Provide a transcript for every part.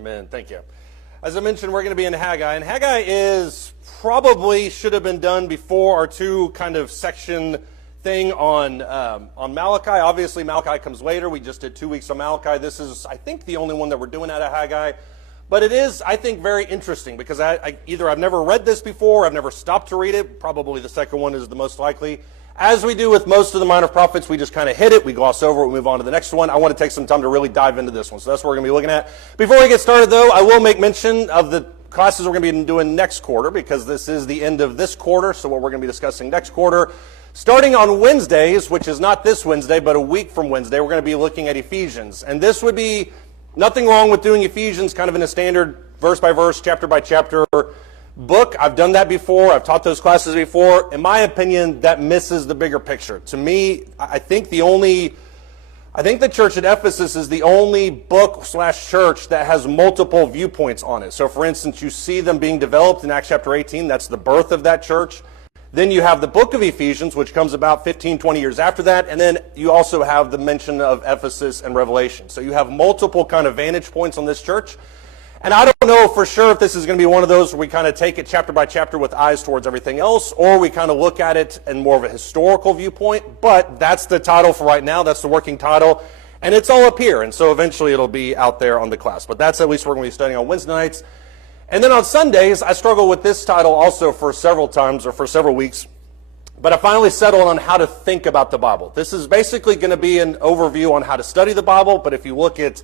Amen. Thank you. As I mentioned, we're going to be in Haggai, and Haggai is probably should have been done before our two kind of section thing on Malachi. Obviously, Malachi comes later. We just did 2 weeks on Malachi. This is, I think, the only one that we're doing out of Haggai. But it is, I think, very interesting because either I've never read this before, I've never stopped to read it. Probably the second one is the most likely. As we do with most of the minor prophets, we just kind of hit it, we gloss over it, we move on to the next one. I want to take some time to really dive into this one. So that's what we're going to be looking at. Before we get started, though, I will make mention of the classes we're going to be doing next quarter because this is the end of this quarter. So what we're going to be discussing next quarter, starting on Wednesdays, which is not this Wednesday, but a week from Wednesday, we're going to be looking at Ephesians. And this would be nothing wrong with doing Ephesians kind of in a standard verse by verse, chapter by chapter book. I've done that before. I've taught those classes before. In my opinion, that misses the bigger picture. To me, I think the church at Ephesus is the only book / church that has multiple viewpoints on it. So for instance, you see them being developed in Acts chapter 18. That's the birth of that church. Then you have the book of Ephesians, which comes about 15, 20 years after that. And then you also have the mention of Ephesus and Revelation. So you have multiple kind of vantage points on this church. And I don't know for sure if this is going to be one of those where we kind of take it chapter by chapter with eyes towards everything else, or we kind of look at it in more of a historical viewpoint. But that's the title for right now. That's the working title. And it's all up here. And so eventually it'll be out there on the class. But that's at least what we're going to be studying on Wednesday nights. And then on Sundays, I struggle with this title also for several times or for several weeks. But I finally settled on how to think about the Bible. This is basically going to be an overview on how to study the Bible. But if you look at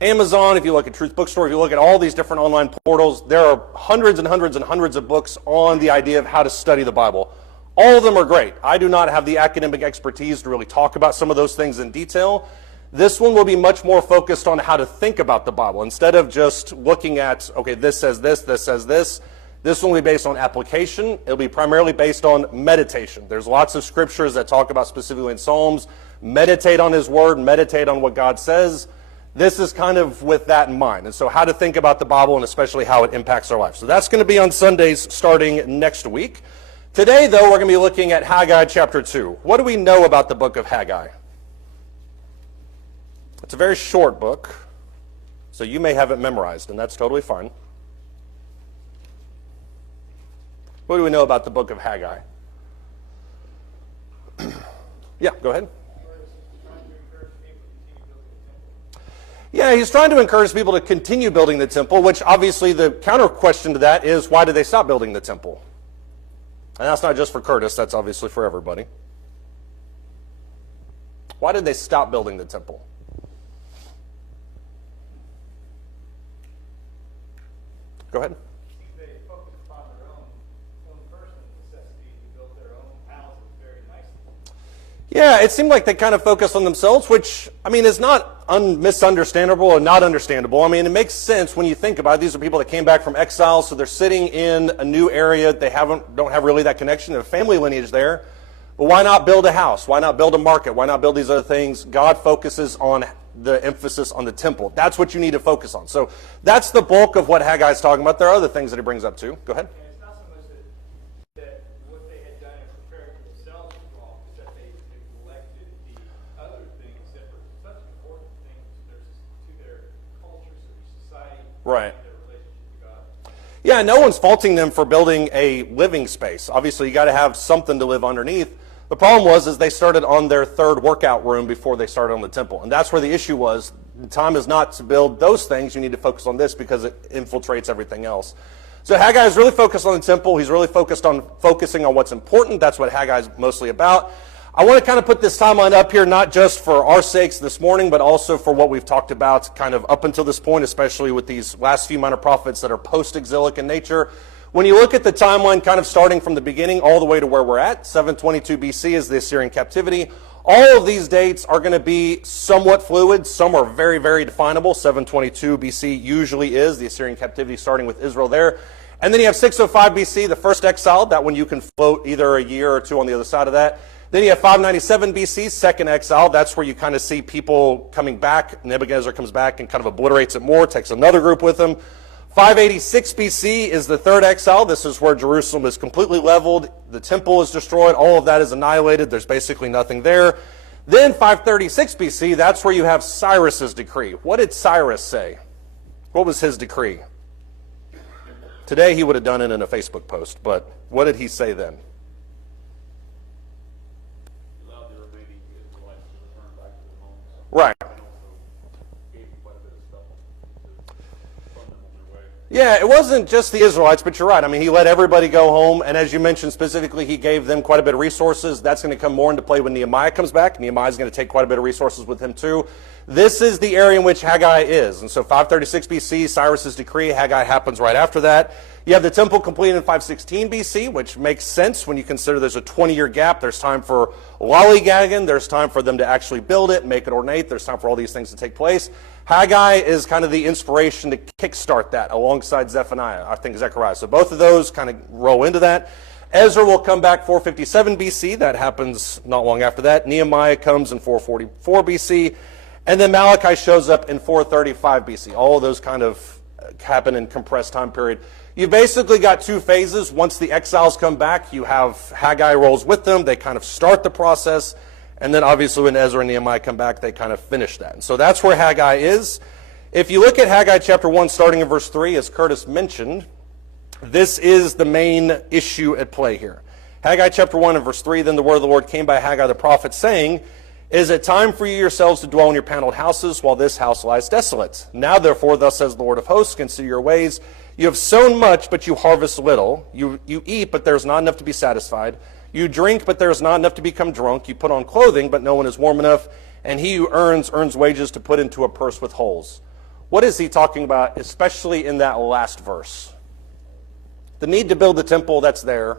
Amazon, if you look at Truth Bookstore, if you look at all these different online portals, there are hundreds and hundreds and hundreds of books on the idea of how to study the Bible. All of them are great. I do not have the academic expertise to really talk about some of those things in detail. This one will be much more focused on how to think about the Bible. Instead of just looking at, okay, this says this says this. This one will be based on application. It'll be primarily based on meditation. There's lots of scriptures that talk about specifically in Psalms. Meditate on His Word, meditate on what God says. This is kind of with that in mind. And so how to think about the Bible and especially how it impacts our life. So that's going to be on Sundays starting next week. Today, though, we're going to be looking at Haggai chapter 2. What do we know about the book of Haggai? It's a very short book, so you may have it memorized, and that's totally fine. What do we know about the book of Haggai? Yeah, go ahead. Yeah, he's trying to encourage people to continue building the temple, which obviously the counter question to that is, why did they stop building the temple? And that's not just for Curtis, that's obviously for everybody. Why did they stop building the temple? Go ahead. They focused upon their own personal necessity to build their own houses very nicely. Yeah, it seemed like they kind of focused on themselves, which, I mean, is not misunderstandable or not understandable. I mean, it makes sense when you think about it. These are people that came back from exile, so they're sitting in a new area. They don't have really that connection. They have family lineage there. But why not build a house? Why not build a market? Why not build these other things? God focuses on the emphasis on the temple. That's what you need to focus on. So that's the bulk of what Haggai is talking about. There are other things that he brings up too. Go ahead. And it's not so much that what they had done and prepared for themselves was wrong, it's that they neglected the other things that were such important things to their culture, to their society, right, and their relationship to God. Yeah, no one's faulting them for building a living space. Obviously, you got to have something to live underneath. The problem was they started on their third workout room before they started on the temple. And that's where the issue was. The time is not to build those things. You need to focus on this because it infiltrates everything else. So Haggai is really focused on the temple. He's really focusing on what's important. That's what Haggai is mostly about. I want to kind of put this timeline up here, not just for our sakes this morning, but also for what we've talked about kind of up until this point, especially with these last few minor prophets that are post-exilic in nature. When you look at the timeline kind of starting from the beginning all the way to where we're at, 722 BC is the Assyrian captivity. All of these dates are going to be somewhat fluid. Some are very, very definable. 722 BC usually is the Assyrian captivity starting with Israel there. And then you have 605 BC, the first exile. That one you can float either a year or two on the other side of that. Then you have 597 BC, second exile. That's where you kind of see people coming back. Nebuchadnezzar comes back and kind of obliterates it more, takes another group with him. 586 BC is the third exile. This is where Jerusalem is completely leveled. The temple is destroyed. All of that is annihilated. There's basically nothing there. Then 536 BC, that's where you have Cyrus's decree. What did Cyrus say? What was his decree? Today he would have done it in a Facebook post, but what did he say then? Allowed the remaining Israelites to return back to their homes. Right. And also gave quite a bit of stuff to fund them on their way. Yeah, it wasn't just the Israelites, but you're right. I mean, he let everybody go home, and as you mentioned specifically, he gave them quite a bit of resources. That's going to come more into play when Nehemiah comes back. Nehemiah is going to take quite a bit of resources with him too. This is the area in which Haggai is. And so 536 BC, Cyrus's decree, Haggai happens right after that. You have the temple completed in 516 BC, which makes sense when you consider there's a 20-year gap. There's time for lollygagging. There's time for them to actually build it, make it ornate. There's time for all these things to take place. Haggai is kind of the inspiration to kickstart that along,side Zephaniah, I think Zechariah. So both of those kind of roll into that. Ezra will come back 457 BC. That happens not long after that. Nehemiah comes in 444 BC. And then Malachi shows up in 435 BC. All of those kind of happen in compressed time period. You've basically got two phases. Once the exiles come back, you have Haggai rolls with them. They kind of start the process. And then obviously when Ezra and Nehemiah come back, they kind of finish that. And so that's where Haggai is. If you look at Haggai chapter 1, starting in verse 3, as Curtis mentioned, this is the main issue at play here. Haggai chapter 1 and verse 3, then the word of the Lord came by Haggai the prophet, saying, is it time for you yourselves to dwell in your paneled houses while this house lies desolate? Now therefore, thus says the Lord of hosts, consider your ways. You have sown much, but you harvest little. You eat, but there is not enough to be satisfied. You drink, but there is not enough to become drunk. You put on clothing, but no one is warm enough. And he who earns wages to put into a purse with holes. What is he talking about, especially in that last verse? The need to build the temple, that's there.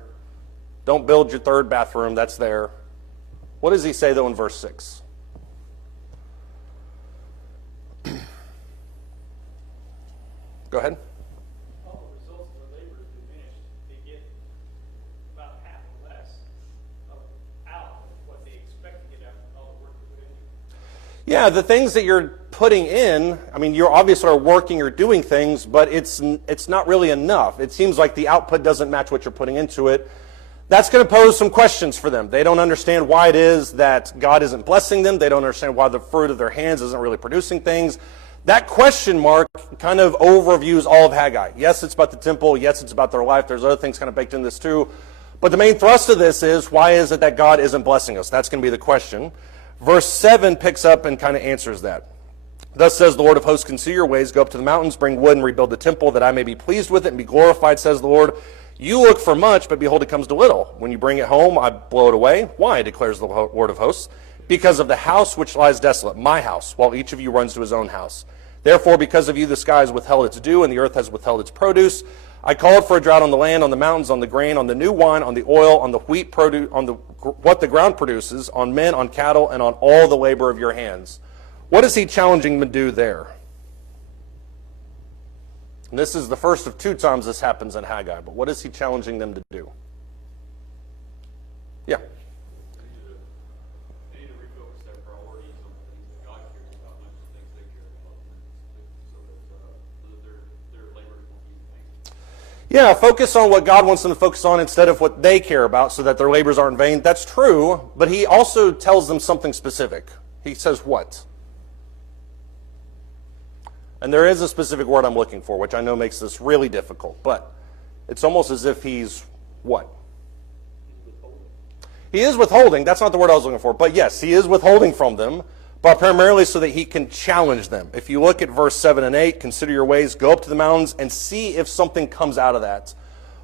Don't build your third bathroom, that's there. What does he say, though, in verse 6? Go ahead. All the results of their labor is diminished. They get about half or less out of what they expect to get out of all the work they put into. Yeah, the things that you're putting in, I mean, you're obviously are working or doing things, but it's not really enough. It seems like the output doesn't match what you're putting into it. That's going to pose some questions for them. They don't understand why it is that God isn't blessing them. They don't understand why the fruit of their hands isn't really producing things. That question mark kind of overviews all of Haggai. Yes, it's about the temple. Yes, it's about their life. There's other things kind of baked in this too. But the main thrust of this is, why is it that God isn't blessing us? That's going to be the question. Verse 7 picks up and kind of answers that. Thus says the Lord of hosts, consider your ways, go up to the mountains, bring wood and rebuild the temple, that I may be pleased with it and be glorified, says the Lord. You look for much, but behold, it comes to little. When you bring it home, I blow it away. Why, declares the Lord of hosts? Because of the house which lies desolate, my house, while each of you runs to his own house. Therefore, because of you, the sky has withheld its dew, and the earth has withheld its produce. I called for a drought on the land, on the mountains, on the grain, on the new wine, on the oil, on the wheat produce, on what the ground produces, on men, on cattle, and on all the labor of your hands. What is he challenging them to do there? And this is the first of two times this happens in Haggai, but what is he challenging them to do? Yeah. They need to refocus their priorities on the things that God cares about, not just things they care about, so that their labor won't be in vain. Yeah, focus on what God wants them to focus on instead of what they care about so that their labors aren't in vain. That's true, but he also tells them something specific. He says what? And there is a specific word I'm looking for, which I know makes this really difficult, but it's almost as if he's what? He is withholding. That's not the word I was looking for, but yes, he is withholding from them, but primarily so that he can challenge them. If you look at verse 7 and 8, consider your ways, go up to the mountains, and see if something comes out of that.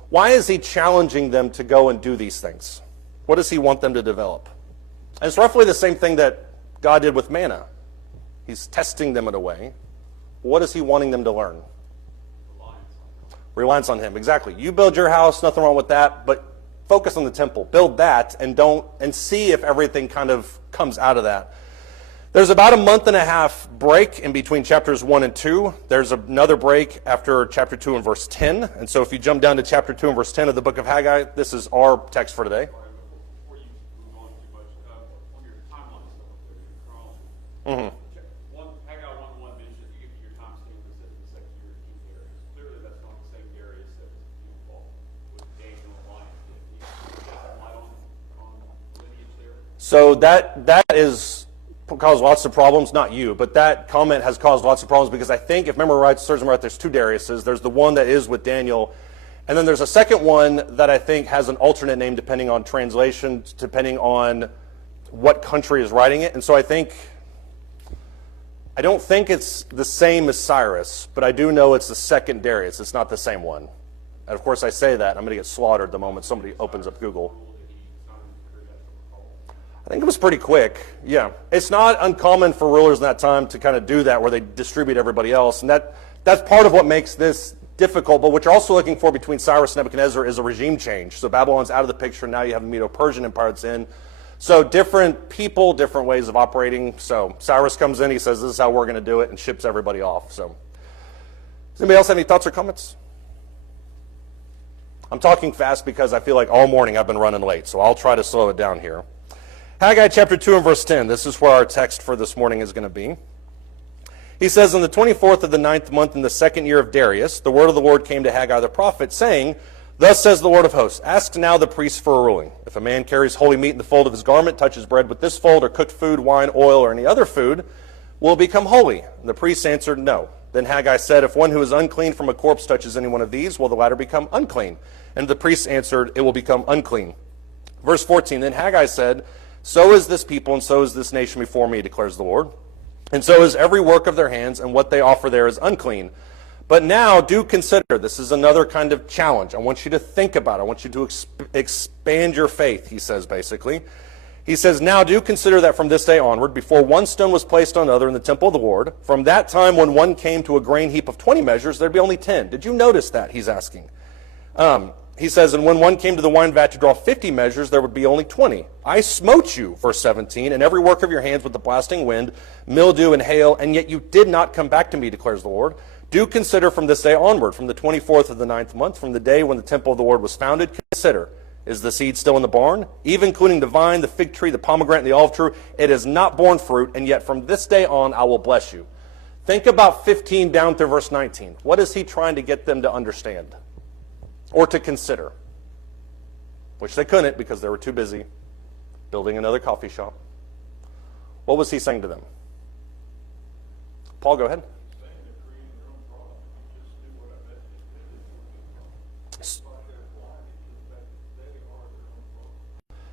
Why is he challenging them to go and do these things? What does he want them to develop? And it's roughly the same thing that God did with manna. He's testing them in a way. What is he wanting them to learn? Reliance on him, exactly. You build your house, nothing wrong with that, but focus on the temple. Build that and see if everything kind of comes out of that. There's about a month and a half break in between chapters 1 and 2. There's another break after chapter 2 and verse 10. And so if you jump down to chapter 2 and verse 10 of the book of Haggai, this is our text for today. Before you move on too much, on your timeline stuff, your chronology. Haggai 1:1 mentions that you give your time stamp that says the second year of King Darius. Clearly, that's not the same Darius that was involved with Daniel and Lions. Can you shed some light on the lineage there? So that is caused lots of problems. Not you, but that comment has caused lots of problems because I think, if memory serves me right, there's two Dariuses. There's the one that is with Daniel, and then there's a second one that I think has an alternate name depending on translation, depending on what country is writing it. And so I don't think it's the same as Cyrus, but I do know it's the second Darius. It's not the same one. And of course I say that, I'm going to get slaughtered the moment somebody opens up Google. I think it was pretty quick, yeah. It's not uncommon for rulers in that time to kind of do that where they distribute everybody else. And that's part of what makes this difficult. But what you're also looking for between Cyrus and Nebuchadnezzar is a regime change. So Babylon's out of the picture. Now you have the Medo-Persian Empire that's in. So different people, different ways of operating. So Cyrus comes in, he says, this is how we're going to do it, and ships everybody off. So does anybody else have any thoughts or comments? I'm talking fast because I feel like all morning I've been running late. So I'll try to slow it down here. Haggai chapter 2 and verse 10, this is where our text for this morning is going to be. He says, on the 24th of the 9th month in the 2nd year of Darius, the word of the Lord came to Haggai the prophet, saying, thus says the Lord of hosts, ask now the priests for a ruling. If a man carries holy meat in the fold of his garment, touches bread with this fold, or cooked food, wine, oil, or any other food, will it become holy? And the priests answered, no. Then Haggai said, if one who is unclean from a corpse touches any one of these, will the latter become unclean? And the priests answered, it will become unclean. Verse 14, then Haggai said, so is this people, and so is this nation before me, declares the Lord. And so is every work of their hands, and what they offer there is unclean. But now do consider, this is another kind of challenge. I want you to think about it. I want you to expand your faith, he says basically. He says, now do consider that from this day onward, before one stone was placed on another in the temple of the Lord, from that time when one came to a grain heap of 20 measures, there'd be only 10. Did you notice that, he's asking? He says, and when one came to the wine vat to draw 50 measures, there would be only 20. I smote you, verse 17, and every work of your hands with the blasting wind, mildew, and hail, and yet you did not come back to me, declares the Lord. Do consider from this day onward, from the 24th of the 9th month, from the day when the temple of the Lord was founded, consider, is the seed still in the barn? Even including the vine, the fig tree, the pomegranate, and the olive tree, it has not borne fruit, and yet from this day on I will bless you. Think about 15 down through verse 19. What is he trying to get them to understand? Or to consider, which they couldn't because they were too busy building another coffee shop. What was he saying to them? Paul, go ahead.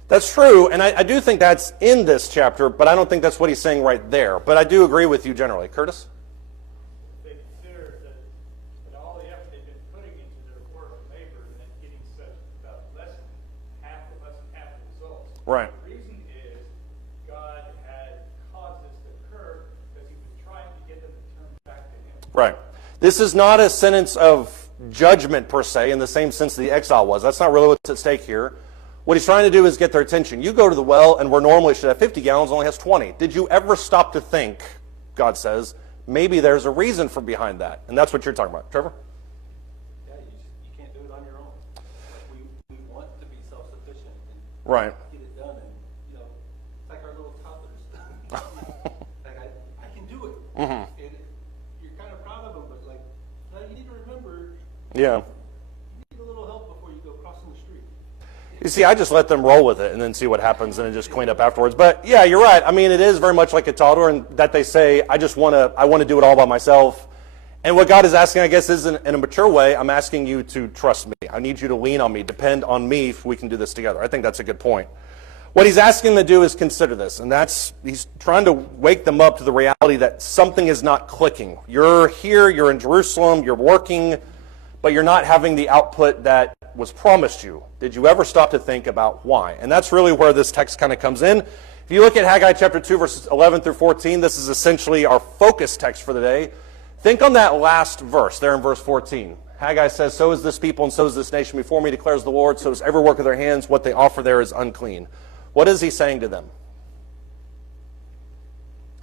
That's true, and I do think that's in this chapter, but I don't think that's what he's saying right there. But I do agree with you generally. Curtis? Right. The reason is God had caused this to occur because he was trying to get them to turn back to him. Right. This is not a sentence of judgment per se in the same sense the exile was. That's not really what's at stake here. What he's trying to do is get their attention. You go to the well, and where normally it should have 50 gallons, only has 20. Did you ever stop to think, God says, maybe there's a reason for behind that? And that's what you're talking about. Trevor? Yeah, you can't do it on your own. Like we want to be self-sufficient. And right. Get it done. And, you know, it's like our little toddlers. Like, I can do it. Mm-hmm. And you're kind of proud of them, but, like, no, you need to remember, Yeah. you need a little help before you go crossing the street. You see, I just let them roll with it and then see what happens and then just clean up afterwards. But yeah, you're right. I mean, it is very much like a toddler in that they say, I want to do it all by myself. And what God is asking, I guess, is in a mature way, I'm asking you to trust me. I need you to lean on me, depend on me if we can do this together. I think that's a good point. What he's asking them to do is consider this. And he's trying to wake them up to the reality that something is not clicking. You're here, you're in Jerusalem, you're working, but you're not having the output that was promised you. Did you ever stop to think about why? And that's really where this text kind of comes in. If you look at Haggai chapter 2, verses 11 through 14, this is essentially our focus text for the day. Think on that last verse there in verse 14. Haggai says, so is this people and so is this nation before me, declares the Lord. So is every work of their hands. What they offer there is unclean. What is he saying to them?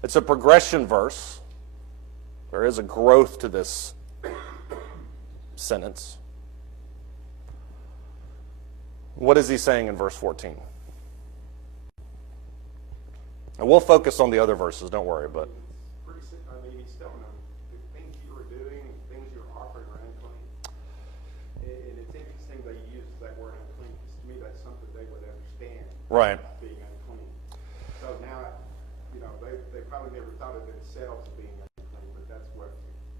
It's a progression verse. There is a growth to this sentence. What is he saying in verse 14? And we'll focus on the other verses, don't worry. But He's telling them the things you were doing, the things you were offering are unclean. And it's interesting they use that word unclean, because to me that's something they would understand. Right. Being unclean. So now, they probably never thought of themselves being unclean, but that's what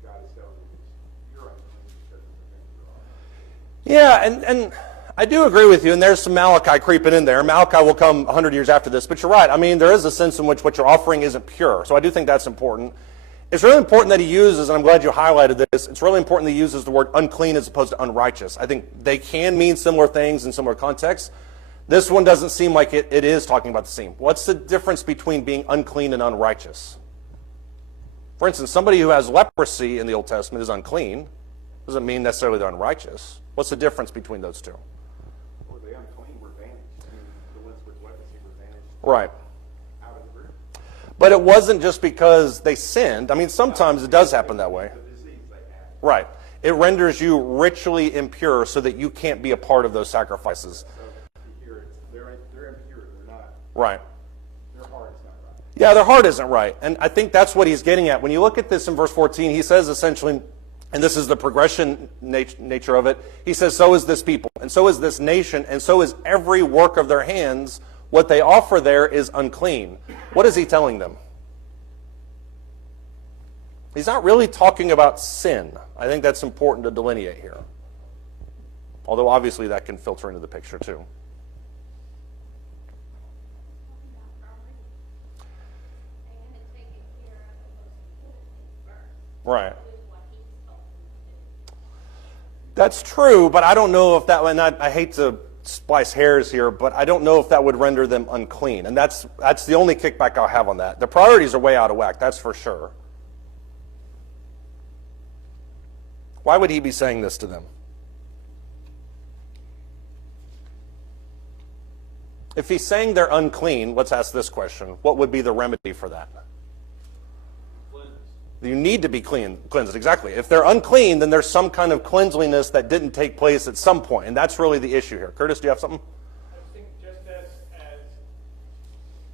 God is telling them. You're unclean because of the things you are. Yeah, and I do agree with you, and there's some Malachi creeping in there. Malachi will come 100 years after this, but you're right. I mean, there is a sense in which what you're offering isn't pure, so I do think that's important. It's really important that he uses, and I'm glad you highlighted this, it's really important that he uses the word unclean as opposed to unrighteous. I think they can mean similar things in similar contexts. This one doesn't seem like it is talking about the same. What's the difference between being unclean and unrighteous? For instance, somebody who has leprosy in the Old Testament is unclean. Doesn't mean necessarily they're unrighteous. What's the difference between those two? Or the unclean were banished. I mean, the ones with leprosy were banished Right. out of the group. But it wasn't just because they sinned. I mean, sometimes it does happen that way. The disease they had. Right. It renders you ritually impure so that you can't be a part of those sacrifices. So you hear it, they're impure. They're not. Right. Their heart is not right. Yeah, their heart isn't right. And I think that's what he's getting at. When you look at this in verse 14, he says essentially, and this is the progression nature of it, he says, so is this people, and so is this nation, and so is every work of their hands. What they offer there is unclean. What is he telling them? He's not really talking about sin. I think that's important to delineate here. Although obviously that can filter into the picture too. Right. That's true, but I don't know if that, and I hate to splice hairs here, but I don't know if that would render them unclean. And that's the only kickback I'll have on that. The priorities are way out of whack, that's for sure. Why would he be saying this to them? If he's saying they're unclean, let's ask this question. What would be the remedy for that? You need to be cleansed, exactly. If they're unclean, then there's some kind of cleanliness that didn't take place at some point, and that's really the issue here. Curtis, do you have something? I think just as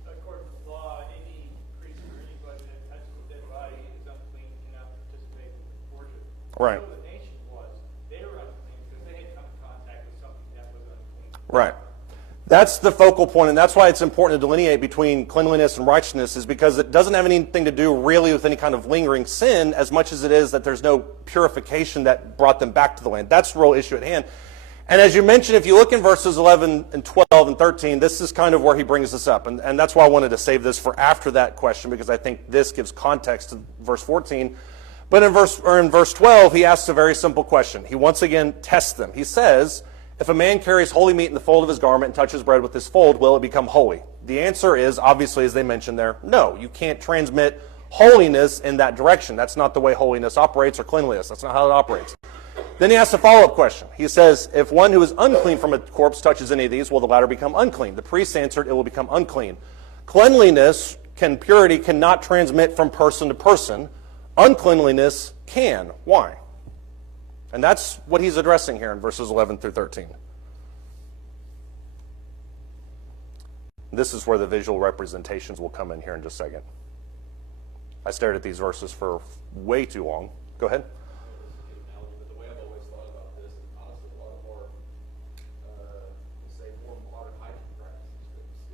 according to the law, any priest or anybody that touches a dead body is unclean, cannot participate in worship. Right. So the nation was. They were unclean because they had come in contact with something that was unclean. Right. That's the focal point, and that's why it's important to delineate between cleanliness and righteousness, is because it doesn't have anything to do really with any kind of lingering sin as much as it is that there's no purification that brought them back to the land. That's the real issue at hand. And as you mentioned, if you look in verses 11 and 12 and 13, this is kind of where he brings this up. And that's why I wanted to save this for after that question, because I think this gives context to verse 14. But in verse 12, he asks a very simple question. He once again tests them. He says, if a man carries holy meat in the fold of his garment and touches bread with his fold, will it become holy? The answer is, obviously, as they mentioned there, no. You can't transmit holiness in that direction. That's not the way holiness operates, or cleanliness. That's not how it operates. Then he asks a follow-up question. He says, if one who is unclean from a corpse touches any of these, will the latter become unclean? The priest answered, it will become unclean. Cleanliness, purity, cannot transmit from person to person. Uncleanliness can. Why? And that's what he's addressing here in verses 11 through 13. This is where the visual representations will come in here in just a second. I stared at these verses for way too long. Go ahead. But the way I've always thought about this, and honestly, a lot of our, say, more modern hygiene practices that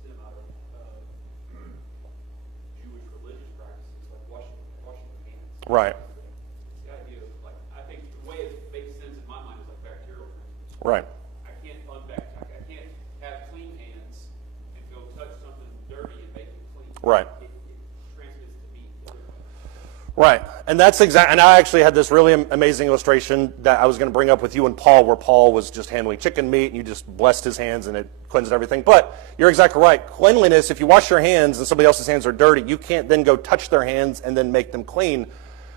stem out of Jewish religious practices, like washing the hands. Right. The idea of, like, I think the way it makes sense in my mind is like bacterial transmission. Right. I can't have clean hands and go touch something dirty and make it clean. Right. It transmits to me. Right, and that's exactly. And I actually had this really amazing illustration that I was going to bring up with you and Paul, where Paul was just handling chicken meat, and you just blessed his hands, and it cleansed everything. But you're exactly right. Cleanliness. If you wash your hands and somebody else's hands are dirty, you can't then go touch their hands and then make them clean.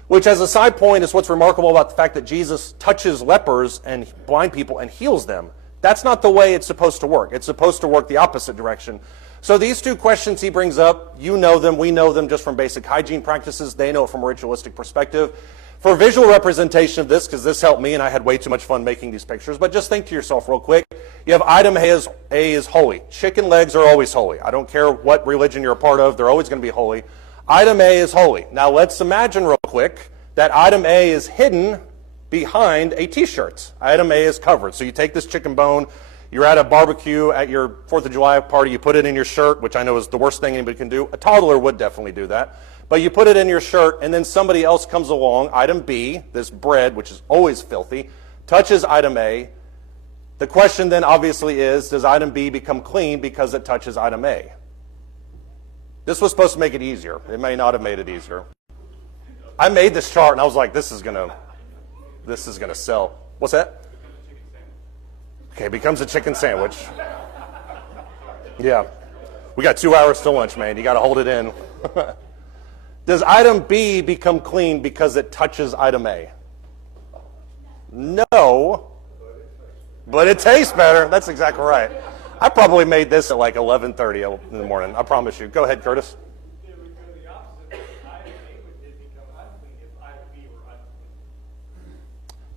Which, as a side point, is what's remarkable about the fact that Jesus touches lepers and blind people and heals them. That's not the way it's supposed to work. It's supposed to work the opposite direction. So these two questions he brings up, you know them, we know them just from basic hygiene practices. They know it from a ritualistic perspective. For visual representation of this, because this helped me and I had way too much fun making these pictures, but just think to yourself real quick. You have item A is holy. Chicken legs are always holy. I don't care what religion you're a part of, they're always going to be holy. Item A is holy. Now let's imagine real quick that item A is hidden behind a t-shirt. Item A is covered. So you take this chicken bone, You're at a barbecue at your 4th of July party, you put it in your shirt, which I know is the worst thing anybody can do. A toddler would definitely do that. But you put it in your shirt, and then somebody else comes along, item B, this bread, which is always filthy, touches item A. The question then obviously is, does item B become clean because it touches item A? This was supposed to make it easier. It may not have made it easier. I made this chart, and I was like, this is gonna sell. What's that? Okay, it becomes a chicken sandwich. Yeah. We got 2 hours to lunch, man. You got to hold it in. Does item B become clean because it touches item A? No. But it tastes better. That's exactly right. I probably made this at like 11:30 in the morning. I promise you. Go ahead, Curtis. It would go the opposite. Item A would become unclean if item B were unclean.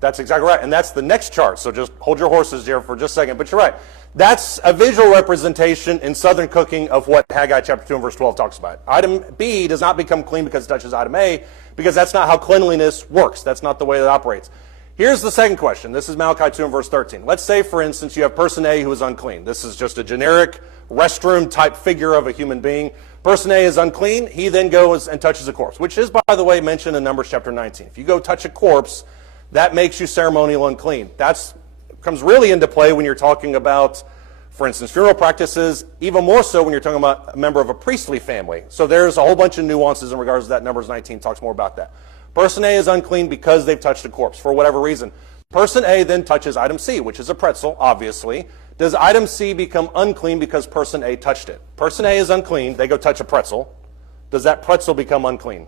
That's exactly right. And that's the next chart. So just hold your horses here for just a second. But you're right. That's a visual representation in Southern cooking of what Haggai chapter 2 and verse 12 talks about. Item B does not become clean because it touches item A, because that's not how cleanliness works. That's not the way it operates. Here's the second question. This is Malachi 2 and verse 13. Let's say, for instance, you have person A who is unclean. This is just a generic restroom type figure of a human being. Person A is unclean. He then goes and touches a corpse, which is, by the way, mentioned in Numbers chapter 19. If you go touch a corpse, that makes you ceremonial unclean. That comes really into play when you're talking about, for instance, funeral practices, even more so when you're talking about a member of a priestly family. So there's a whole bunch of nuances in regards to that. Numbers 19 talks more about that. Person A is unclean because they've touched a corpse for whatever reason. Person A then touches item C, which is a pretzel, obviously. Does item C become unclean because person A touched it? Person A is unclean. They go touch a pretzel. Does that pretzel become unclean?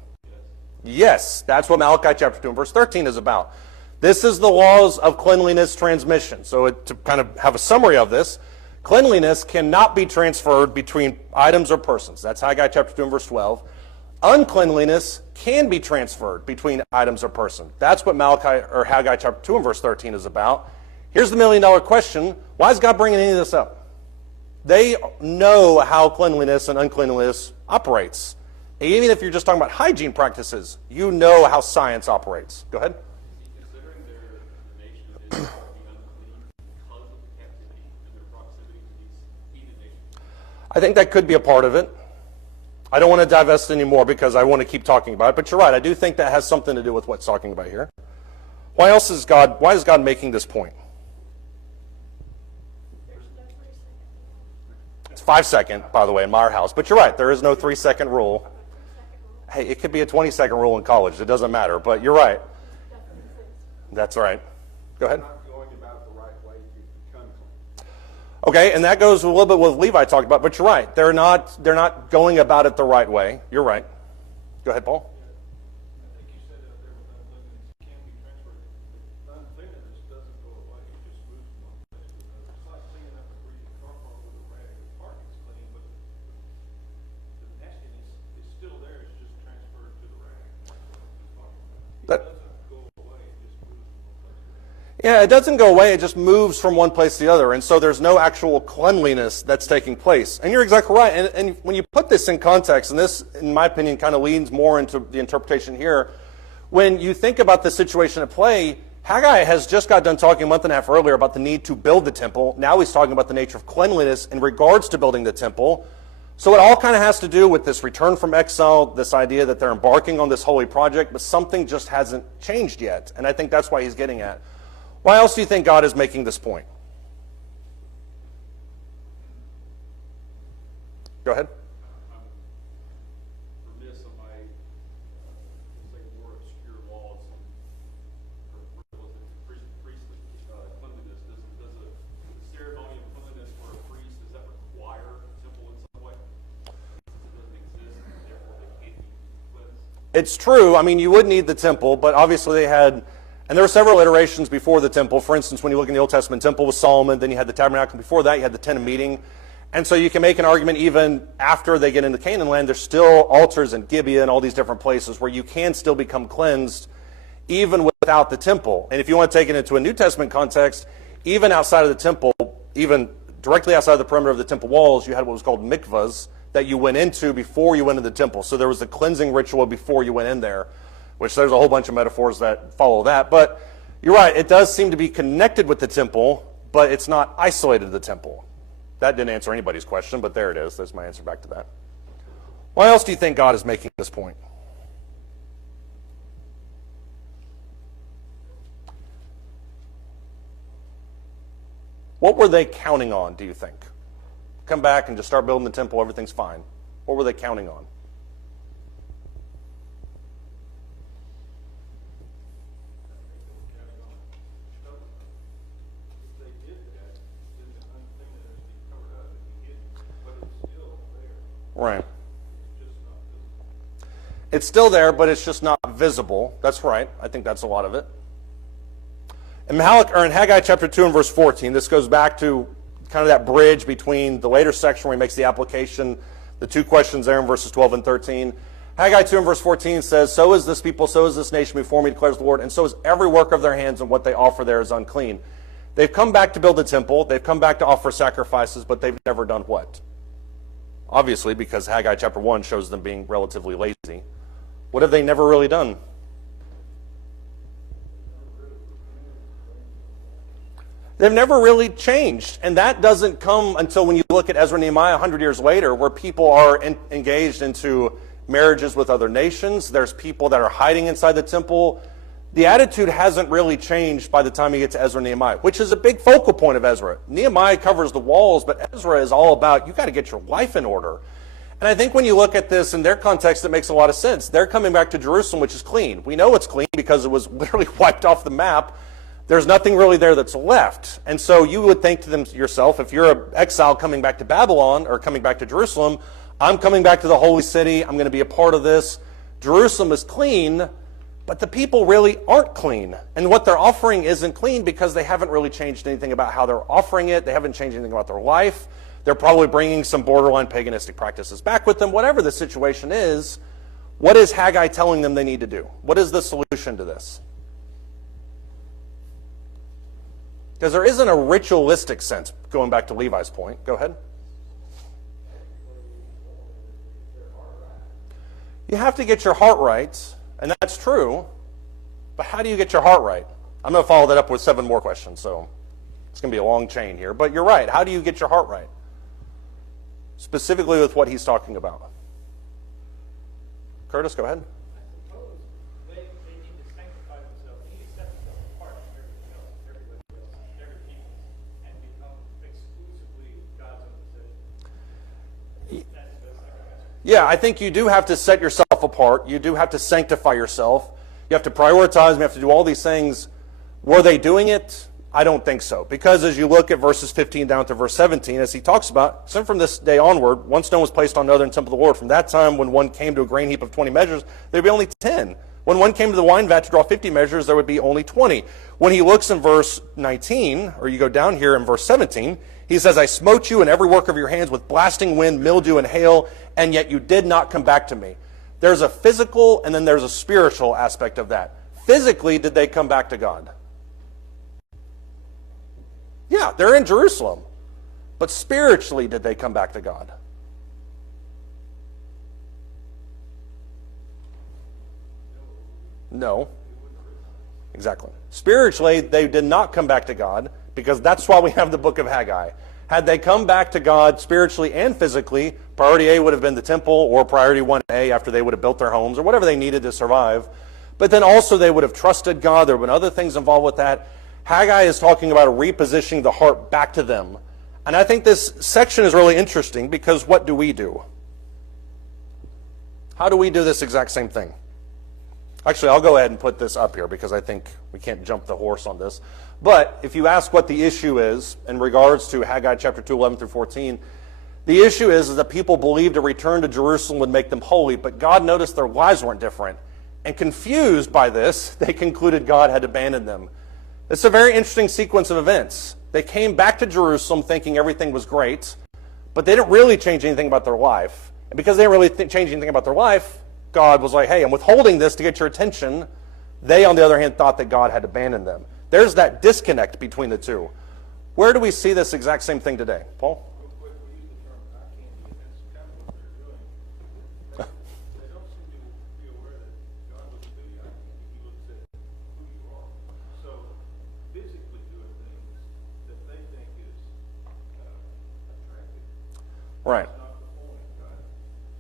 Yes. That's what Malachi chapter 2 and verse 13 is about. This is the laws of cleanliness transmission. So to kind of have a summary of this, cleanliness cannot be transferred between items or persons. That's Haggai chapter 2 and verse 12. Uncleanliness can be transferred between items or persons. That's what Malachi or Haggai chapter 2 and verse 13 is about. Here's the million-dollar question. Why is God bringing any of this up? They know how cleanliness and uncleanliness operates. Even if you're just talking about hygiene practices, you know how science operates. Go ahead. Considering their nation is being unclean because of the captivity and their proximity to these heathen nations? I think that could be a part of it. I don't want to divest anymore because I want to keep talking about it, but you're right. I do think that has something to do with what's talking about here. Why is God making this point? It's 5 second, by the way, in my house, but you're right. There is no 3 second rule. Hey, it could be a 20-second rule in college. It doesn't matter, but you're right. That's right. Go ahead. Not going about the right way to become clean. Okay, and that goes a little bit with what Levi talked about, but you're right. They're not going about it the right way. You're right. Go ahead, Paul. I think you said that there with uncleanness can be transferred. Uncleanness doesn't go away, it just moves from one place to another. It's like cleaning up a greasy car part with a rag. The part is clean, but the nastiness is still there, it's just transferred to the rag. It That- doesn't go away, it just moves from one place to another. Yeah, it doesn't go away. It just moves from one place to the other. And so there's no actual cleanliness that's taking place. And you're exactly right. And when you put this in context, and this, in my opinion, kind of leans more into the interpretation here, when you think about the situation at play, Haggai has just got done talking a month and a half earlier about the need to build the temple. Now he's talking about the nature of cleanliness in regards to building the temple. So it all kind of has to do with this return from exile, this idea that they're embarking on this holy project, but something just hasn't changed yet. And I think that's why he's getting at. Why else do you think God is making this point? Go ahead. I'm remiss on my, say, more obscure laws or priestly cleanliness. Does the ceremony of cleanliness for a priest, does that require a temple in some way? Since it doesn't exist, and therefore they can't be cleansed? It's true. I mean, you would need the temple, but obviously they had, and there were several iterations before the temple. For instance, when you look in the Old Testament, temple was Solomon, then you had the tabernacle. Before that, you had the tent of meeting. And so you can make an argument even after they get into Canaan land, there's still altars in Gibeah and all these different places where you can still become cleansed even without the temple. And if you want to take it into a New Testament context, even outside of the temple, even directly outside of the perimeter of the temple walls, you had what was called mikvahs that you went into before you went into the temple. So there was a cleansing ritual before you went in there, which there's a whole bunch of metaphors that follow that. But you're right, it does seem to be connected with the temple, but it's not isolated to the temple. That didn't answer anybody's question, but there it is. There's my answer back to that. Why else do you think God is making this point? What were they counting on, do you think? Come back and just start building the temple, everything's fine. What were they counting on? Right. It's still there, but it's just not visible. That's right. I think that's a lot of it. In Haggai chapter 2 and verse 14, this goes back to kind of that bridge between the later section where he makes the application, the two questions there in verses 12 and 13. Haggai 2 and verse 14 says, "So is this people, so is this nation before me, declares the Lord, and so is every work of their hands, and what they offer there is unclean." They've come back to build the temple, they've come back to offer sacrifices, but they've never done what? Obviously, because Haggai chapter 1 shows them being relatively lazy. What have they never really done? They've never really changed. And that doesn't come until when you look at Ezra and Nehemiah 100 years later, where people are engaged into marriages with other nations. There's people that are hiding inside the temple. The attitude hasn't really changed by the time you get to Ezra and Nehemiah, which is a big focal point of Ezra. Nehemiah covers the walls, but Ezra is all about, you got to get your life in order. And I think when you look at this in their context, it makes a lot of sense. They're coming back to Jerusalem, which is clean. We know it's clean because it was literally wiped off the map. There's nothing really there that's left. And so you would think to yourself, if you're an exile coming back to Babylon or coming back to Jerusalem, I'm coming back to the holy city. I'm going to be a part of this. Jerusalem is clean, but the people really aren't clean. And what they're offering isn't clean because they haven't really changed anything about how they're offering it. They haven't changed anything about their life. They're probably bringing some borderline paganistic practices back with them. Whatever the situation is, what is Haggai telling them they need to do? What is the solution to this? Because there isn't a ritualistic sense, going back to Levi's point. Go ahead. You have to get your heart right, and that's true. But how do you get your heart right? I'm going to follow that up with 7 more questions, so it's going to be a long chain here. But you're right. How do you get your heart right? Specifically with what he's talking about. Curtis, go ahead. They need to sanctify themselves. They need to set themselves apart from everybody else, every people, and become exclusively God's own possession. That's the best I can answer. Yeah, I think you do have to set yourself apart. You do have to sanctify yourself. You have to prioritize. You have to do all these things. Were they doing it? I don't think so. Because as you look at verses 15 down to verse 17, as he talks about, since from this day onward, one stone was placed on another in the temple of the Lord. From that time, when one came to a grain heap of 20 measures, there would be only 10. When one came to the wine vat to draw 50 measures, there would be only 20. When he looks in verse 19, or you go down here in verse 17, he says, "I smote you in every work of your hands with blasting wind, mildew, and hail, and yet you did not come back to me." There's a physical and then there's a spiritual aspect of that. Physically, did they come back to God? Yeah, they're in Jerusalem. But spiritually, did they come back to God? No. Exactly. Spiritually, they did not come back to God, because that's why we have the book of Haggai. Had they come back to God spiritually and physically, priority A would have been the temple, or priority 1A after they would have built their homes, or whatever they needed to survive. But then also they would have trusted God. There would have been other things involved with that. Haggai is talking about repositioning the heart back to them. And I think this section is really interesting, because what do we do? How do we do this exact same thing? Actually, I'll go ahead and put this up here, because I think we can't jump the horse on this. But if you ask what the issue is in regards to Haggai chapter 2, 11 through 14, the issue is that people believed a return to Jerusalem would make them holy, but God noticed their lives weren't different. And confused by this, they concluded God had abandoned them. It's a very interesting sequence of events. They came back to Jerusalem thinking everything was great, but they didn't really change anything about their life. And because they didn't really change anything about their life, God was like, hey, I'm withholding this to get your attention. They, on the other hand, thought that God had abandoned them. There's that disconnect between the two. Where do we see this exact same thing today? Paul? Real quick, we use the term eye candy, and that's kind of what they're doing. They don't seem to be aware that God looks through the eye candy. He looks at who you are. So physically doing things that they Right. That's not the point. God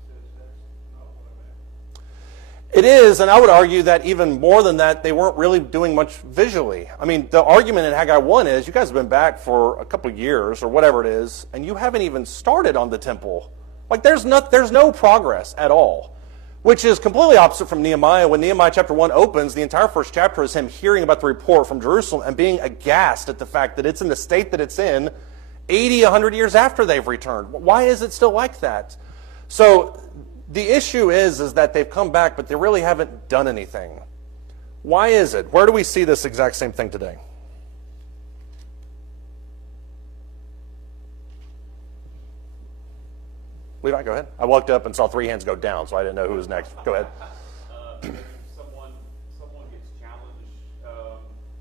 says that's not what I'm after. It is, and I would argue that even more than that, they weren't really doing much visually. I mean, the argument in Haggai 1 is, you guys have been back for a couple of years, or whatever it is, and you haven't even started on the temple. Like, there's no progress at all, which is completely opposite from Nehemiah. When Nehemiah chapter 1 opens, the entire first chapter is him hearing about the report from Jerusalem and being aghast at the fact that it's in the state that it's in 80, 100 years after they've returned. Why is it still like that? So the issue is that they've come back, but they really haven't done anything. Why is it? Where do we see this exact same thing today? Levi, go ahead. I walked up and saw 3 hands go down, so I didn't know who was next. Go ahead. Someone gets challenged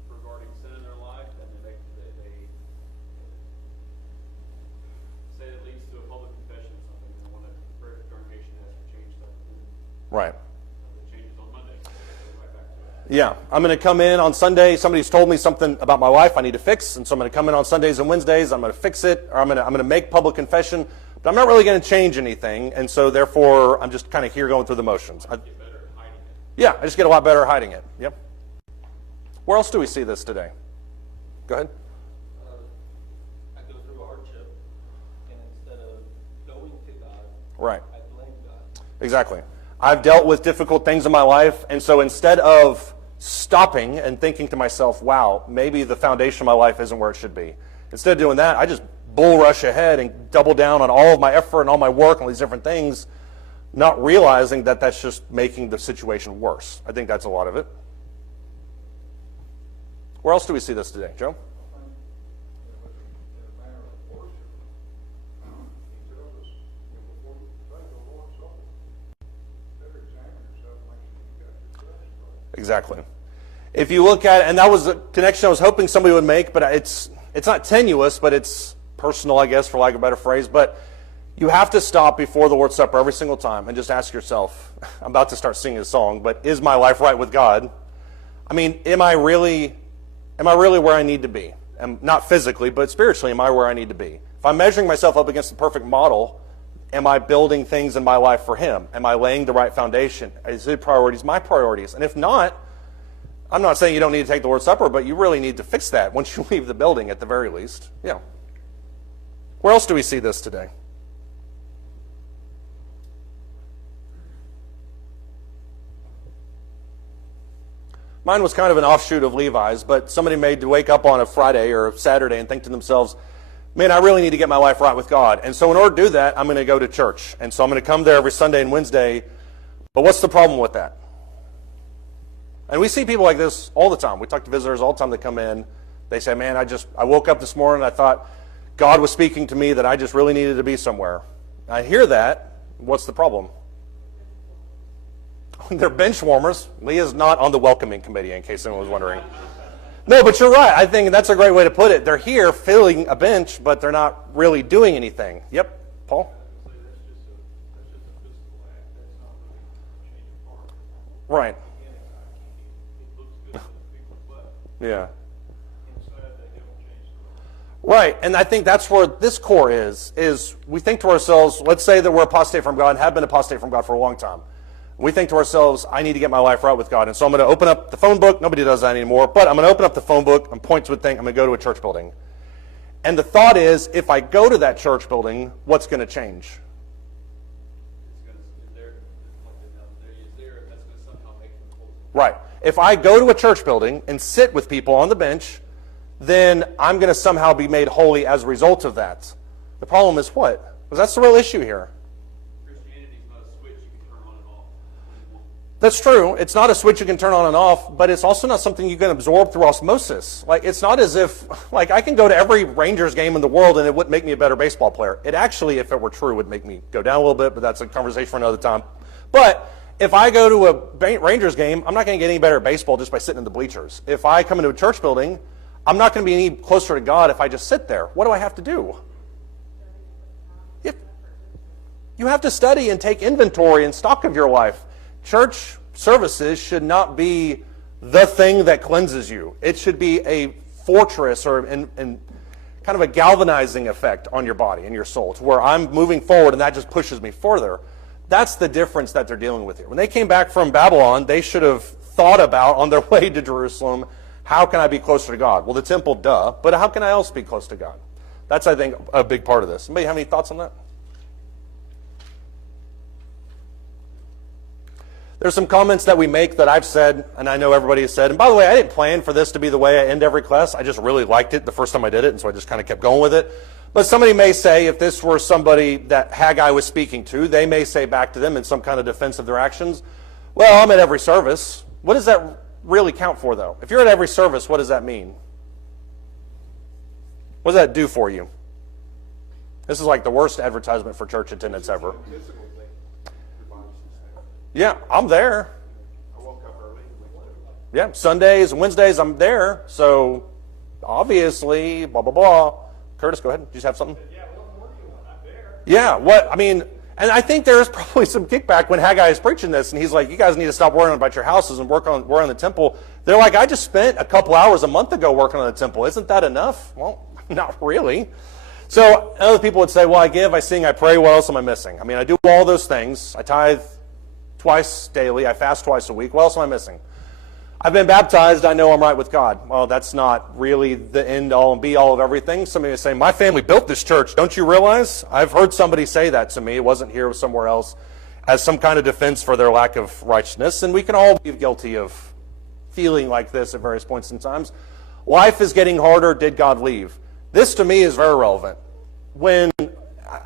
regarding sin in their life, and then they say it leads to a public confession or something. They want a prayer for congregation has to change that. Right. It changes on Monday. So they go right back to it. Yeah, I'm going to come in on Sunday. Somebody's told me something about my life I need to fix, and so I'm going to come in on Sundays and Wednesdays. I'm going to fix it, or I'm going to make public confession, but I'm not really going to change anything, and so therefore I'm just kind of here going through the motions. Get better at hiding it. Yeah, I just get a lot better at hiding it. Yep. Where else do we see this today? Go ahead. I go through a hardship, and instead of going to God, Right. I blame God. Exactly. I've dealt with difficult things in my life, and so instead of stopping and thinking to myself, wow, maybe the foundation of my life isn't where it should be, instead of doing that, I just bull rush ahead and double down on all of my effort and all my work and all these different things, not realizing that that's just making the situation worse. I think that's a lot of it. Where else do we see this today, Joe? Exactly. If you look at it, and that was a connection I was hoping somebody would make, but it's not tenuous, but it's personal, I guess, for lack of a better phrase. But you have to stop before the Lord's Supper every single time and just ask yourself, I'm about to start singing a song, but is my life right with God? I mean, am I really where I need to be? And not physically, but spiritually, am I where I need to be? If I'm measuring myself up against the perfect model, am I building things in my life for Him? Am I laying the right foundation? Is His priorities my priorities? And if not, I'm not saying you don't need to take the Lord's Supper, but you really need to fix that once you leave the building at the very least. Yeah. Where else do we see this today? Mine was kind of an offshoot of Levi's, but somebody made to wake up on a Friday or a Saturday and think to themselves, man, I really need to get my life right with God. And so in order to do that, I'm going to go to church. And so I'm going to come there every Sunday and Wednesday. But what's the problem with that? And we see people like this all the time. We talk to visitors all the time that come in. They say, man, I woke up this morning and I thought God was speaking to me that I just really needed to be somewhere. I hear that. What's the problem? They're bench warmers. Leah's not on the welcoming committee, in case anyone was wondering. No, but you're right. I think that's a great way to put it. They're here filling a bench, but they're not really doing anything. Yep, Paul? That's just a physical act. That's not really a change of heart. Right. It looks good to people, but Yeah. inside they don't change the heart. Right, and I think that's where this core is we think to ourselves, let's say that we're apostate from God and have been apostate from God for a long time. We think to ourselves, I need to get my life right with God. And so I'm going to open up the phone book. Nobody does that anymore. But I'm going to open up the phone book and point to a thing. I'm going to go to a church building. And the thought is, if I go to that church building, what's going to change? Right. If I go to a church building and sit with people on the bench, then I'm going to somehow be made holy as a result of that. The problem is what? Because that's the real issue here. Christianity is not a switch you can turn on and off. That's true. It's not a switch you can turn on and off, but it's also not something you can absorb through osmosis. Like, it's not as if, like, I can go to every Rangers game in the world and it wouldn't make me a better baseball player. It actually, if it were true, would make me go down a little bit, but that's a conversation for another time. But if I go to a Rangers game, I'm not going to get any better at baseball just by sitting in the bleachers. If I come into a church building, I'm not going to be any closer to God if I just sit there. What do I have to do? You have to study and take inventory and stock of your life. Church services should not be the thing that cleanses you. It should be a fortress or kind of a galvanizing effect on your body and your soul, to where I'm moving forward and that just pushes me further. That's the difference that they're dealing with here. When they came back from Babylon, they should have thought about, on their way to Jerusalem, how can I be closer to God? Well, the temple, duh, but how can I else be close to God? That's, I think, a big part of this. Anybody have any thoughts on that? There's some comments that we make that I've said, and I know everybody has said, and by the way, I didn't plan for this to be the way I end every class. I just really liked it the first time I did it, and so I just kind of kept going with it. But somebody may say, if this were somebody that Haggai was speaking to, they may say back to them in some kind of defense of their actions, well, I'm at every service. What does that really count for, though? If you're at every service, what does that mean? What does that do for you? This is like the worst advertisement for church attendance ever. Physical thing. Your body's just there. Yeah, I'm there. I woke up early and went to it. Yeah, Sundays and Wednesdays I'm there. So obviously, blah, blah, blah. Curtis, go ahead. Do you just have something? Yeah, what more do you want? I'm there. Yeah, what, I mean, and I think there is probably some kickback when Haggai is preaching this, and he's like, you guys need to stop worrying about your houses and work on the temple. They're like, I just spent a couple hours a month ago working on the temple. Isn't that enough? Well, not really. So other people would say, well, I give, I sing, I pray. What else am I missing? I mean, I do all those things. I tithe twice daily. I fast twice a week. What else am I missing? I've been baptized. I know I'm right with God. Well, that's not really the end all and be all of everything. Somebody would say, my family built this church. Don't you realize? I've heard somebody say that to me. It wasn't here, it was somewhere else, as some kind of defense for their lack of righteousness. And we can all be guilty of feeling like this at various points in times. Life is getting harder. Did God leave? This to me is very relevant. When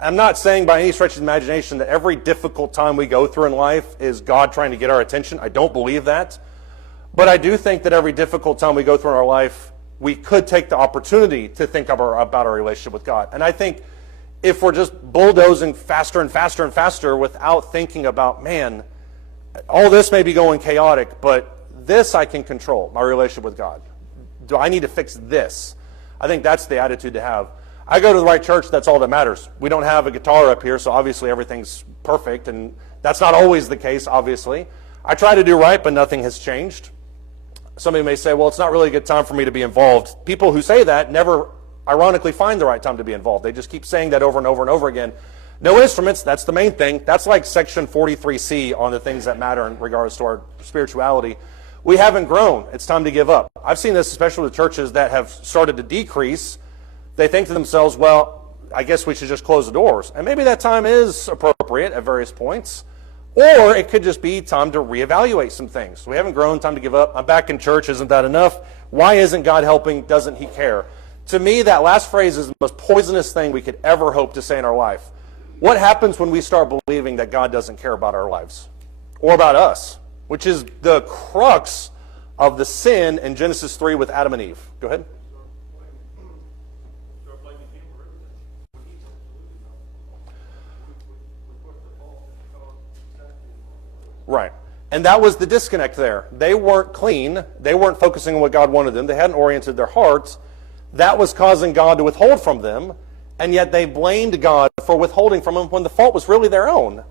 I'm not saying by any stretch of the imagination that every difficult time we go through in life is God trying to get our attention. I don't believe that. But I do think that every difficult time we go through in our life, we could take the opportunity to think about our relationship with God. And I think if we're just bulldozing faster and faster and faster without thinking about, man, all this may be going chaotic, but this I can control, my relationship with God. Do I need to fix this? I think that's the attitude to have. I go to the right church, that's all that matters. We don't have a guitar up here, so obviously everything's perfect, and that's not always the case, obviously. I try to do right, but nothing has changed. Somebody may say, well, it's not really a good time for me to be involved. People who say that never, ironically, find the right time to be involved. They just keep saying that over and over and over again. No instruments, that's the main thing. That's like section 43C on the things that matter in regards to our spirituality. We haven't grown. It's time to give up. I've seen this especially with churches that have started to decrease. They think to themselves, well, I guess we should just close the doors. And maybe that time is appropriate at various points. Or it could just be time to reevaluate some things. We haven't grown, time to give up. I'm back in church, isn't that enough? Why isn't God helping? Doesn't he care? To me, that last phrase is the most poisonous thing we could ever hope to say in our life. What happens when we start believing that God doesn't care about our lives? Or about us? Which is the crux of the sin in Genesis 3 with Adam and Eve. Go ahead. Start blaming him for everything. When he's absolutely not. We put the fault in the cause exactly. Right. And that was the disconnect there. They weren't clean. They weren't focusing on what God wanted them. They hadn't oriented their hearts. That was causing God to withhold from them. And yet they blamed God for withholding from them when the fault was really their own.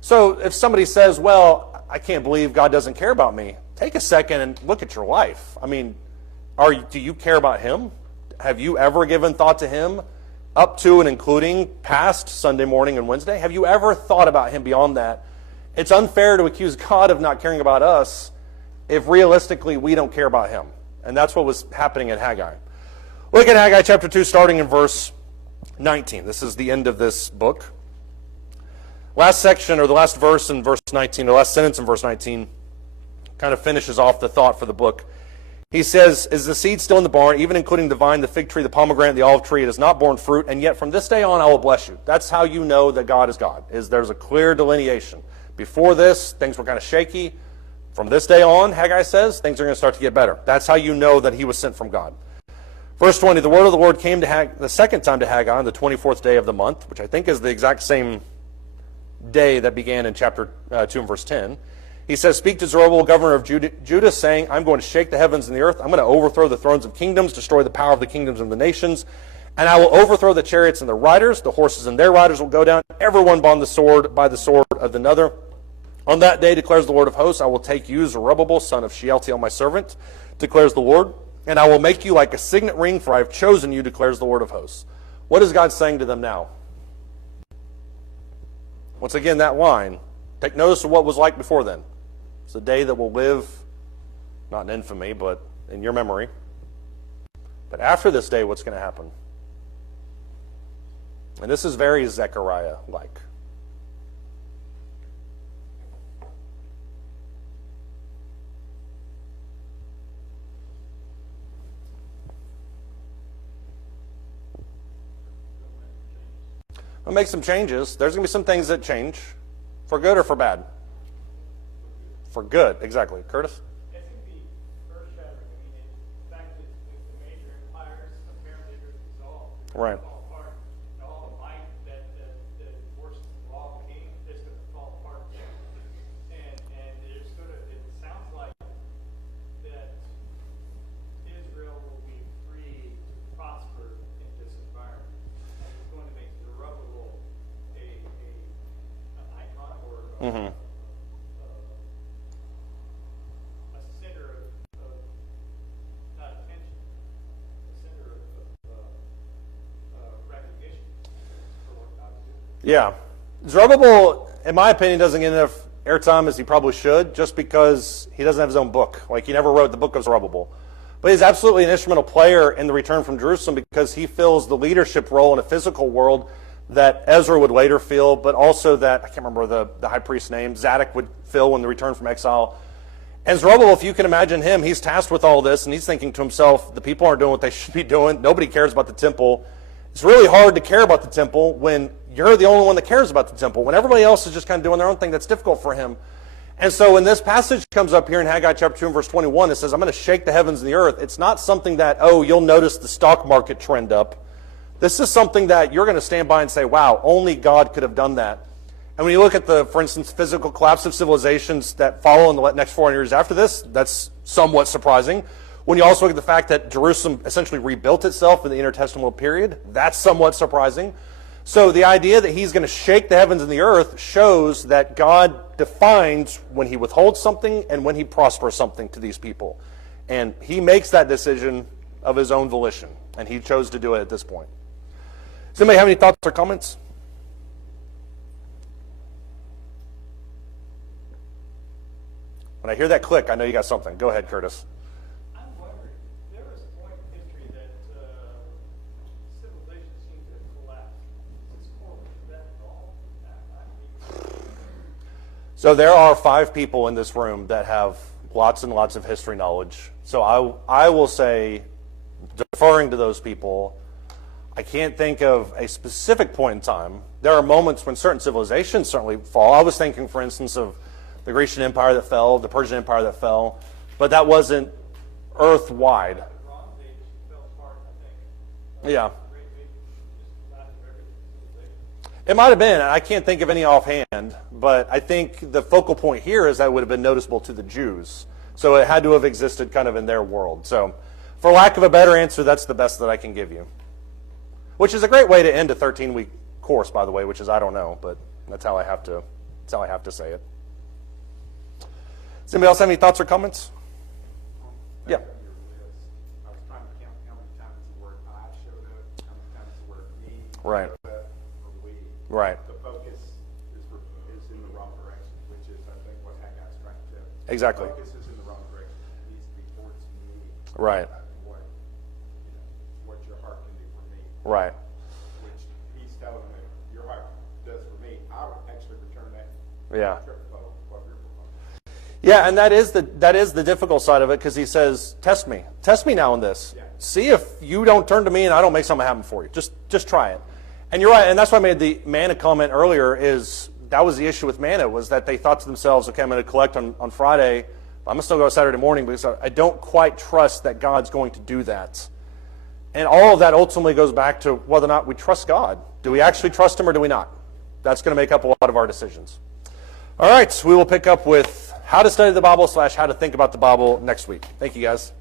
So if somebody says, well, I can't believe God doesn't care about me, take a second and look at your life. I mean, do you care about him? Have you ever given thought to him up to and including past Sunday morning and Wednesday? Have you ever thought about him beyond that? It's unfair to accuse God of not caring about us if realistically we don't care about him. And that's what was happening at Haggai. Look at Haggai chapter 2 starting in verse 19. This is the end of this book. Last section, or the last verse in verse 19, or last sentence in verse 19, kind of finishes off the thought for the book. He says, is the seed still in the barn, even including the vine, the fig tree, the pomegranate, the olive tree? It has not borne fruit, and yet from this day on I will bless you. That's how you know that God is God, is there's a clear delineation. Before this, things were kind of shaky. From this day on, Haggai says, things are going to start to get better. That's how you know that he was sent from God. Verse 20, the word of the Lord came to the second time to Haggai on the 24th day of the month, which I think is the exact same day that began in chapter 2 and verse 10. He says, speak to Zerubbabel, governor of Judah, saying, I'm going to shake the heavens and the earth. I'm going to overthrow the thrones of kingdoms, destroy the power of the kingdoms of the nations, and I will overthrow the chariots and the riders. The horses and their riders will go down, everyone by the sword of another. On that day, declares the Lord of hosts, I will take you, Zerubbabel, son of Shealtiel, my servant, declares the Lord. and I will make you like a signet ring, for I have chosen you, declares the Lord of hosts. What is God saying to them now? Once again, that line, take notice of what was like before then. It's a day that will live, not in infamy, but in your memory. But after this day, what's going to happen? And this is very Zechariah-like. I'll make some changes. There's going to be some things that change. For good or for bad? For good, exactly. Curtis? It's going to be earth-shattering. I mean, the fact that the major empires apparently are dissolved. Right. Fall apart. All the might that forces the law of the king is going to fall apart. And there's going to, it sounds like that Israel will be free to prosper in this environment. And it's going to make Zerubbabel an icon or Mm-hmm. a center of not attention, a center of recognition for what God's doing. Yeah. Zerubbabel, in my opinion, doesn't get enough airtime as he probably should, just because he doesn't have his own book. Like, he never wrote the book of Zerubbabel. But he's absolutely an instrumental player in the return from Jerusalem because he fills the leadership role in a physical world that Ezra would later fill, but also that, I can't remember the high priest's name, Zadok would fill when the return from exile. And Zerubbabel, if you can imagine him, he's tasked with all this, and he's thinking to himself, the people aren't doing what they should be doing. Nobody cares about the temple. It's really hard to care about the temple when you're the only one that cares about the temple. When everybody else is just kind of doing their own thing, that's difficult for him. And so when this passage comes up here in Haggai chapter 2 and verse 21, it says, I'm going to shake the heavens and the earth. It's not something that, oh, you'll notice the stock market trend up. This is something that you're going to stand by and say, wow, only God could have done that. And when you look at the, for instance, physical collapse of civilizations that follow in the next 400 years after this, that's somewhat surprising. When you also look at the fact that Jerusalem essentially rebuilt itself in the intertestamental period, that's somewhat surprising. So the idea that he's going to shake the heavens and the earth shows that God defines when he withholds something and when he prospers something to these people. And he makes that decision of his own volition, and he chose to do it at this point. Does anybody have any thoughts or comments? When I hear that click, I know you got something. Go ahead, Curtis. I'm wondering, there was a point in history that civilization seemed to collapse. Is this correlated to that at all? So there are 5 people in this room that have lots and lots of history knowledge. So I will say, deferring to those people, I can't think of a specific point in time. There are moments when certain civilizations certainly fall. I was thinking, for instance, of the Grecian Empire that fell, the Persian Empire that fell, but that wasn't earth-wide. The Bronze Age fell apart, I think. Yeah. Great big, just collapse of every civilization. It might have been. I can't think of any offhand, but I think the focal point here is that it would have been noticeable to the Jews. So it had to have existed kind of in their world. So for lack of a better answer, that's the best that I can give you. Which is a great way to end a 13-week course, by the way, which is I don't know, but that's how I have to say it. Does anybody else have any thoughts or comments? Yeah. I was trying to count how many times the word I showed up, how many times the word me Right. showed up, or we. Right. The focus is in the wrong direction, which is, I think, what Haggai's trying to tell. Exactly. The focus is in the wrong direction. It needs to be towards me. Right. And what your heart can do for me. Right. Which he's telling them, your heart does for me. I would actually return that Yeah. triple what you're proposing. Yeah, and that is the difficult side of it, because he says, test me now in this. Yeah. See if you don't turn to me and I don't make something happen for you. Just try it. And you're right, and that's why I made the manna comment earlier. Is that was the issue with manna, was that they thought to themselves, okay, I'm going to collect on Friday, but I'm going to still go Saturday morning because I don't quite trust that God's going to do that. And all of that ultimately goes back to whether or not we trust God. Do we actually trust him or do we not? That's going to make up a lot of our decisions. All right, we will pick up with how to study the Bible / how to think about the Bible next week. Thank you, guys.